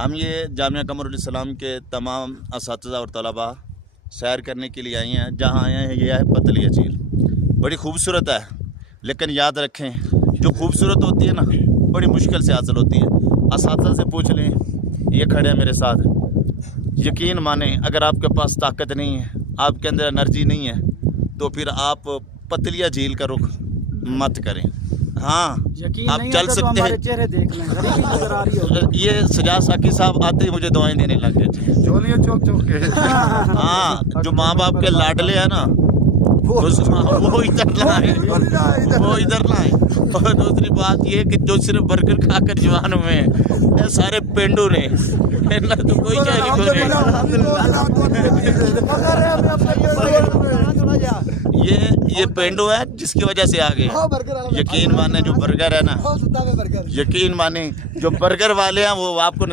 हम ये जामिया कमरुल इस्लाम के तमाम असातिज़ा और तलबा सैर करने के लिए आए हैं। जहाँ आए हैं ये है पतलिया झील, बड़ी खूबसूरत है, लेकिन याद रखें जो खूबसूरत होती है ना बड़ी मुश्किल से हासिल होती है। असातिज़ा से पूछ लें, ये खड़े हैं मेरे साथ, यकीन माने अगर आपके पास ताकत नहीं है, आपके अंदर एनर्जी नहीं है, तो फिर आप पतलिया झील का रुख मत करें। हाँ आप चल तो सकते हैं। चेहरे देख लें, गरीबी नजर आ रही हो। ये सजाद साकी साहब आते ही मुझे दुआएं देने लग गए। चोक चोक के हाँ जो माँ बाप के लाडले हैं ना वो इधर ना आए, वो इधर ना आए। और दूसरी बात ये कि जो सिर्फ बर्गर खाकर जवान हुए हैं ये सारे पेंडू ने, ना तो कोई ये पेंडू है जिसकी वजह से आ गए। यकीन माने जो बर्गर है ना, यकीन माने जो बर्गर वाले हैं वो आपको